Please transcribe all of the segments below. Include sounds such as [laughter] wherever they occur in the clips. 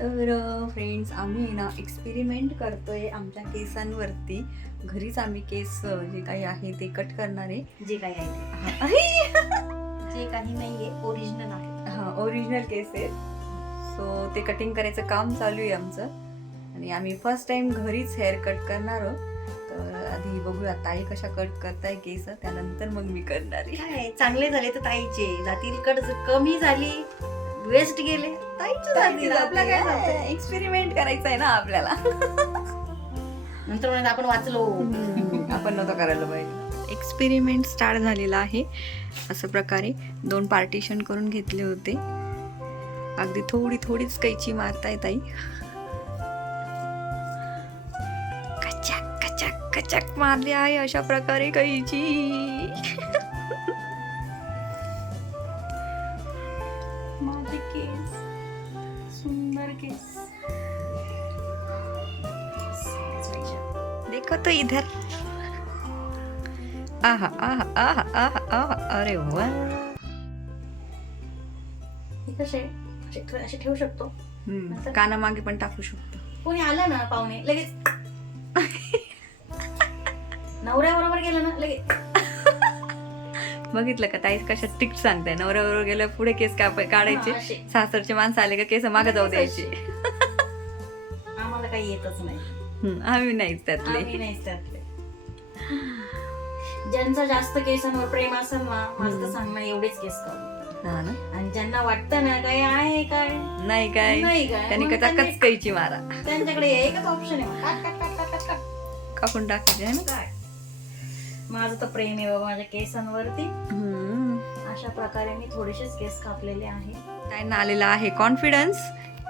तर फ्रेंड्स आम्ही ना एक्सपेरिमेंट करतोय आमच्या केसांवरती. घरीच आम्ही केस जे काही आहे ते कट करणार आहे. जे काही आहे हा. जे काही नाहीये ओरिजिनल आहे. हा ओरिजिनल केस आहेत. सो ते कटिंग करायचं काम चालू आहे आमचं. आणि आम्ही फर्स्ट टाइम घरीच हेअर कट करणार आहोत. तर आधी बघूया ताई कशा कट करताय केस. त्यानंतर मग मी करणार आहे. चांगले झाले तर ताईचे. जातील कड कमी झाली वेस्ट गेले. आपला काय जातं? एक्सपेरिमेंट करायचं आहे ना आपल्याला. नंतर म्हणत आपण वाचलो. आपण नव्हतं करायला पाहिजे. एक्सपेरिमेंट स्टार्ट झालेला आहे. असं प्रकारे दोन पार्टिशन करून घेतले होते. अगदी थोडी थोडीच कैची मारताय ताई. कचाक कचाक कचाक मारली आहे अशा प्रकारे कैची. तो इधर. आहा आहा आहा आहा आहा अरे वा. कसे? असे ठे- असे ठेवू शकतो? कानामागे पण टाकू शकतो. कोणी आलं ना पाहुणे लगेच. नवऱ्याबरोबर गेलं ना लगेच. बघितलं का ताई? कशा टिक सांगताय. नवऱ्याबरोबर गेल्या पुढे केस काढायचे. सासरचे माणसं आले का केस मागे जाऊ द्यायचे. आम्हाला काही येतच नाही. आम्ही नाहीच त्यातले. आम्ही नाहीच त्यातले. ज्यांचं जास्त केसांवर प्रेम असेल ना माझं तर. सांगणं एवढेच केस काढू हा ना? आणि ज्यांना वाटतं ना काय आहे काय? नाही काय. नाही काय. त्यांनी मग कचाकच कैची मारा? त्यांच्याकडे एकच ऑप्शन आहे काट, काट, काट, काट, काट, काट. कापून टाकायचे है ना? काय? माझं तर प्रेम आहे बाबा माझ्या केसांवरती. हम्म. अशा प्रकारे मी थोडेसेच केस कापलेले आहे. ताईंना आलेला आहे कॉन्फिडन्स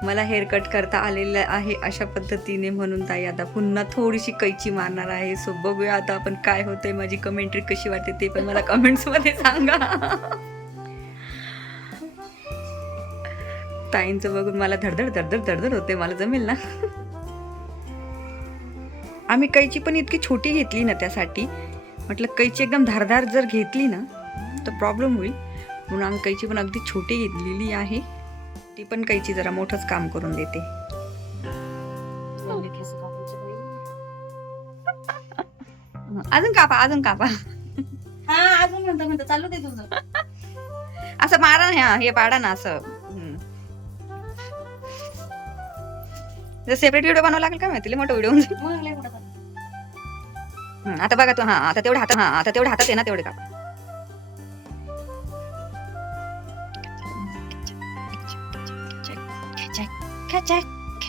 मला हेअरकट करता आलेलं आहे अशा पद्धतीने म्हणून ताई आता पुन्हा थोडीशी कैची मारणार आहे. सो बघूया आता आपण काय होतंय माझी कमेंट्री कशी वाटते ते पण मला कमेंट्समध्ये सांगा. ताईंचं बघून मला धडधड धडधड धडधड होते मला जमेल ना? आम्ही कैची पण इतकी छोटी घेतली ना त्यासाठी. म्हटलं कैची एकदम धारधार जर घेतली ना तर प्रॉब्लेम होईल. म्हणून आम्ही कैची पण अगदी छोटी घेतलेली आहे. ती पण कैची जरा मोठंच काम करून देते. [laughs] अजून कापा अजून कापा. हा अजून म्हणतो म्हणतो चालू दे तुझं. [laughs] असं मारा ना हे पाडा ना असं. जर सेपरेट व्हिडिओ बनवावा लागेल का माहिती? मोठा व्हिडिओ. आता बघा तो हा आता तेवढे हातात हा आता तेवढे हातात आहे ना तेवढे कापा.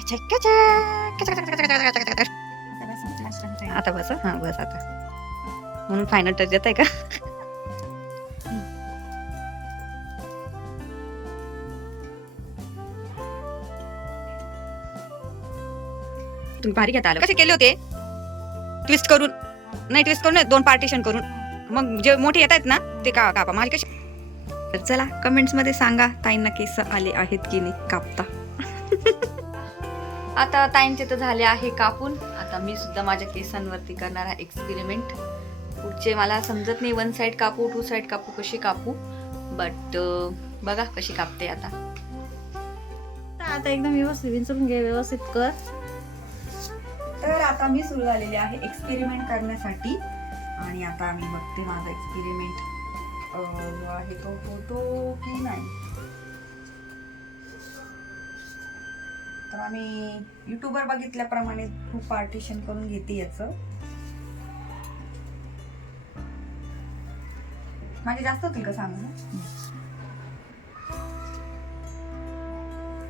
आता बस, आता बस. हा बस आता. म्हणून फायनल टच देत आहे का? तुम्ही भारी घेता आलं. कसे केले होते? ट्विस्ट करून. नाही ट्विस्ट करून नाही, दोन पार्टिशन करून. मग जे मोठे येत आहेत ना ते का कापा. माझे कसे चला कमेंट्समध्ये सांगा ताईंना केस आले आहेत की नाही? कापता. आता ताईंचे तर झाले आहे कापून. आता मी सुद्धा माझ्या केसांवरती करणार आहे एक्सपेरिमेंट पुढचे मला समजत नाही वन साईड कापू टू साईड कापू कशी कापू? बट बघा कशी कापते आता. आता एकदम व्यवस्थित विंचरून घे व्यवस्थित कर. तर आता मी सुरू झालेली आहे एक्सपेरिमेंट करण्यासाठी. आणि आता मी बघते माझा एक्सपेरिमेंट आहे तो होतो की नाही? तर आम्ही युट्यूबवर बघितल्याप्रमाणे खूप पार्टिशन करून घेते याचं. माझे जास्त होतील का सांगा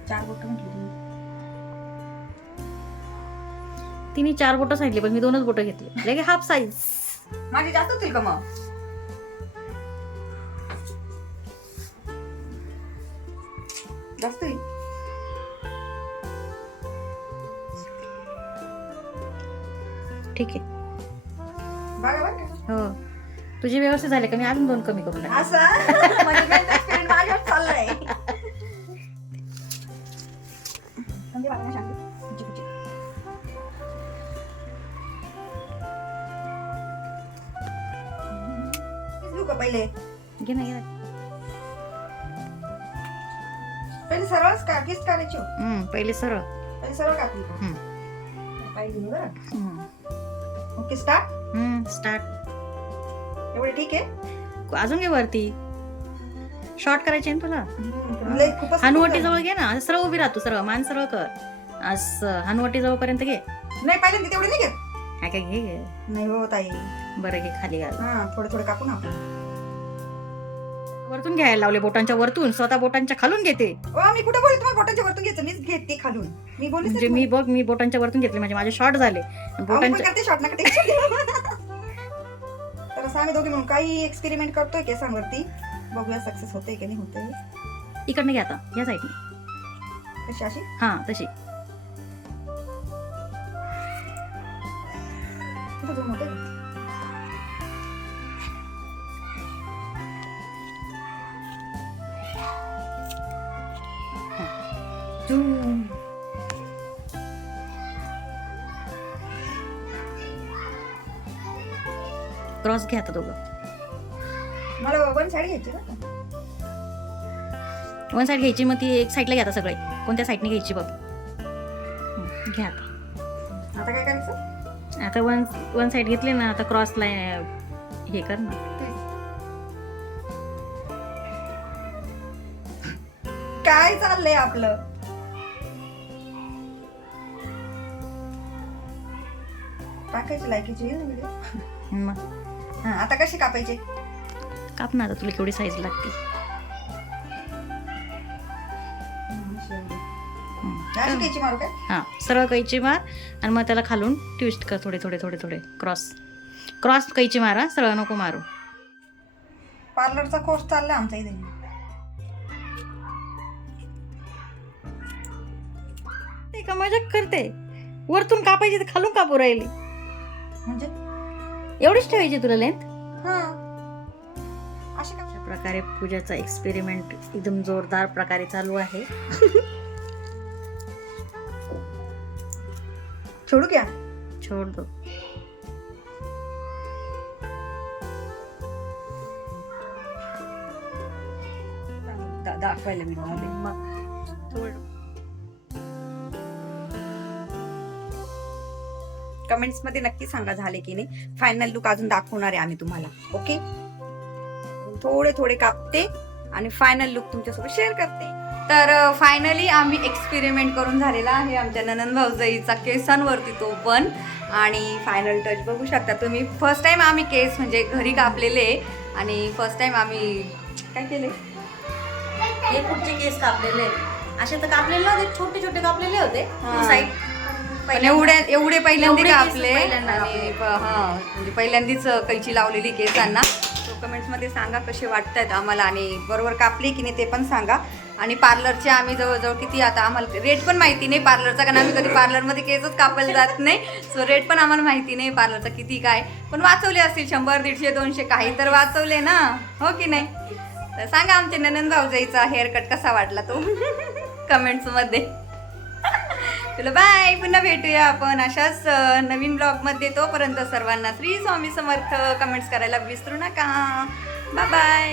चार बोट म्हटली तुम्ही. तिने चार बोटं सांगितली पण मी दोनच बोटं घेतली. लगे हाफ साईज माझे जास्त होतील का मग? जास्त होईल. ठीक आहे बघा बरं का. हो तुझी व्यवस्थित झाली का मी अजून दोन कमी करून. असं म्हणजे माझ्यावर चाललाय म्हणजे. कुची, कुची. घेऊ का पहिले घे ना घे ना पेन्सिल सरळच का करायची हो. हम्म, पहिले सरळ पहिले सरळ का? हम्म. पाहिजे बरं हम्म. ओके स्टार्ट हम्म, स्टार्ट एवढे ठीक आहे? अजून घे वरती. शॉर्ट करायचे ना तुला? हम्म, लय खूपच हनुवटी जवळ घे ना. सरळ उभी राहतो सरळ. मान सरळ कर. असं हनुवटी जवळ पर्यंत घे नाही पहिल्यांदा तेवढे नाही घेत. काय काय घे घे. नाही हो ताई. बरं घे खाली घाल. हा थोडे थोडे कापू ना वरतून घ्यायला लावले बोटांच्या वरतून. स्वतः बोटांच्या खालून घेते. ओ मी कुठे बोलले तुम्हाला बोटाच्या वरतून घ्यायचं? मीच घेते खालून. मी बोलले म्हणजे मी बघ मी बोटांच्या वरतून घेतले म्हणजे माझे शॉर्ट झाले. बोटांच्या करते शॉर्ट नका टेन्शन तर असं आम्ही दोघे म्हणून काही एक्सपेरिमेंट करतोय केसांवरती बघूया सक्सेस होतंय की नाही होतंय. इकडनं घे आता या साईडने कशी अशी? हा तशी. कुठं क्रॉस घे आता दोघं. मला वन साईड घ्यायची ना. वन साईड घ्यायची मग ती एक साईडला घे आता सगळे. कोणत्या साईडने घ्यायची बघ. हम्म, घे आता. आता काय करायचं? आता वन वन साईड घेतली ना आता क्रॉस लाईन हे कर ना. काय चाललंय आपलं? टाकायची लायकीची येईल ना व्हिडिओ मग? हा आता कशी कापायचे? काप ना आता तुला केवढी साईज लागते. अशी घ्यायची मारू काय? हा सरळ कैची मार आणि मग त्याला खालून ट्विस्ट कर थोडे थोडे थोडे थोडे. क्रॉस क्रॉस कैची मारा सरळ नको मारू. पार्लरचा कोर्स चाललाय आमचा इथे. ते का मजाक करते. वरतून कापायची तर खालून कापू राहिली. म्हणजे एवढीच ठेवायची तुला लेंथ हा. अशी प्रकारे पूजाचा एक्सपेरिमेंट एकदम जोरदार प्रकारे चालू आहे. [laughs] सोडू क्या? छोड. दो दा- दाखवायला मी लावले. मग थोडं कमेंट्समध्ये नक्की सांगा झाले की नाही. फायनल लुक अजून दाखवणार आहे आम्ही तुम्हाला ओके? थोडे थोडे कापते आणि फायनल लुक तुमच्यासोबत शेअर करते. तर फायनली आम्ही एक्सपेरिमेंट करून झालेला आहे आमच्या ननंद भाऊजाईचा केसांवरती तो पण. आणि फायनल टच बघू शकता तुम्ही. फर्स्ट टाइम आम्ही केस म्हणजे घरी कापलेले आणि फर्स्ट टाइम आम्ही काय केले? हे पुढचे केस कापलेले. असे तर कापलेले नव्हते छोटे छोटे कापलेले होते. साईड पण एवढे एवढे पहिल्यांदा कापले पहिल्यांदा आणि हा. म्हणजे पहिल्यांदाच कैची लावलेली केसांना. तो कमेंट्समध्ये सांगा कसे वाटतायत आम्हाला आणि बरोबर कापले की नाही ते पण सांगा. आणि पार्लरचे आम्ही जवळजवळ किती आता आम्हाला रेट पण माहिती नाही पार्लरचा कारण आम्ही कधी पार्लरमध्ये केसच कापायला जात नाही. सो रेट पण आम्हाला माहिती नाही पार्लरचा किती काय. पण वाचवले असतील शंभर दीडशे दोनशे काही तर वाचवले ना. हो की नाही? तर सांगा आमच्या ननंद भाऊजाईचा हेअरकट कसा वाटला तो? [laughs] कमेंट्समध्ये. चलो बाय पुन्हा भेटूया आपण. अशाच नवीन ब्लॉगमध्ये तोपर्यंत सर्वांना श्री स्वामी समर्थ. कमेंट्स करायला विसरू नका. Bye bye